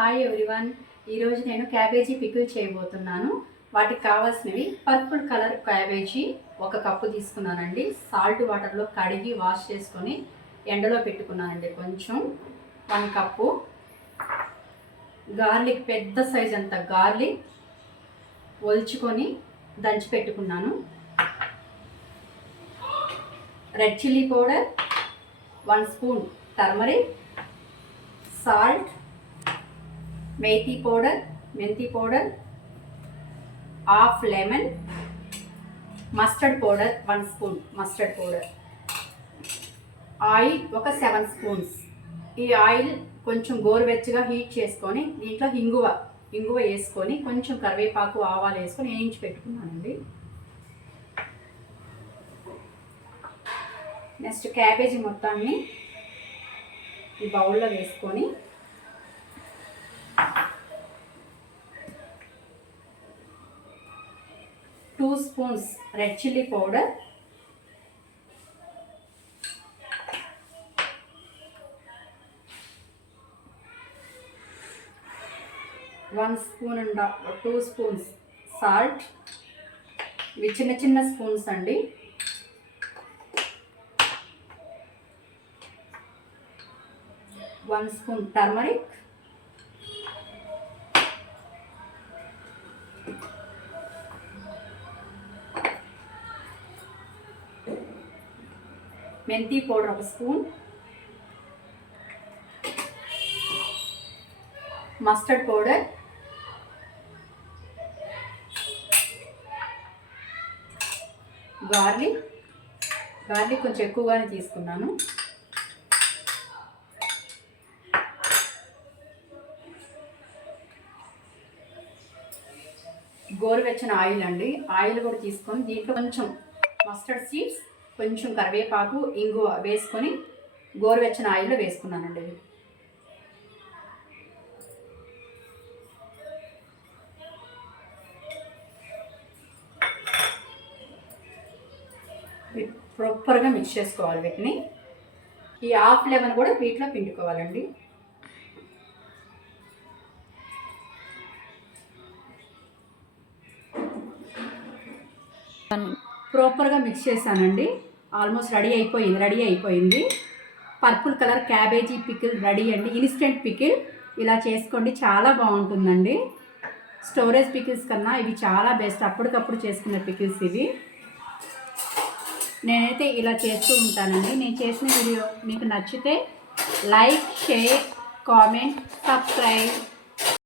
Hi everyone. ఈరోజు నేను cabbage pickle చేయబోతున్నాను. వాటికి కావాల్సినవి పర్పుల్ కలర్ క్యాబేజీ 1 కప్పు తీసుకున్నానండి. సాల్ట్ వాటర్లో కడిగి వాష్ చేసుకొని ఎండలో పెట్టుకున్నానండి. కొంచెం 1 కప్పు గార్లిక్, పెద్ద సైజ్ అంత గార్లిక్ ఒలుచుకొని దంచి పెట్టుకున్నాను. Red chilli powder 1 spoon, turmeric, salt, मेथी पौडर, మెంతి powder, half lemon, mustard powder 1 spoon mustard powder, oil ఒక 7 స్పూన్స్. ఈ ఆయిల్ కొంచెం గోరువెచ్చగా హీట్ చేసుకొని దీంట్లో ఇంగువ వేసుకొని కొంచెం కరివేపాకు, ఆవాలు వేసుకొని వేయించి పెట్టుకున్నానండి. నెక్స్ట్ క్యాబేజీ మొత్తాన్ని ఈ బౌల్లో వేసుకొని 2 spoons red chilli powder, 1 spoon and 2 spoons salt, ఇవి చిన్న చిన్న స్పూన్స్ అండి. వన్ స్పూన్ టర్మరిక్, మెంతి పౌడర్ 1 స్పూన్, మస్టర్డ్ పౌడర్, గార్లిక్ కొంచెం ఎక్కువగానే తీసుకున్నాను, గోరువెచ్చని ఆయిల్ అండి. ఆయిల్ కూడా తీసుకొని దీంట్లో కొంచెం మస్టర్డ్ సీడ్స్, కొంచెం కరివేపాకు, ఇంగువ వేసుకొని గోరువెచ్చని ఆయిల్లో వేసుకున్నానండి. ప్రాపర్గా మిక్స్ చేసుకోవాలి వీటిని. ఈ హాఫ్ లెమన్ కూడా వీటిలో పిండుకోవాలండి. ప్రాపర్గా మిక్స్ చేశానండి. ఆల్మోస్ట్ రెడీ అయిపోయింది. Purple colour cabbage pickle ready అండి. ఇన్స్టెంట్ పికిల్ ఇలా చేసుకోండి, చాలా బాగుంటుందండి. స్టోరేజ్ పికిల్స్ కన్నా ఇవి చాలా బెస్ట్. అప్పటికప్పుడు చేసుకునే పికిల్స్ ఇవి. నేనైతే ఇలా చేస్తూ ఉంటానండి. నేను చేసిన వీడియో మీకు నచ్చితే లైక్, షేర్, కామెంట్, సబ్స్క్రైబ్.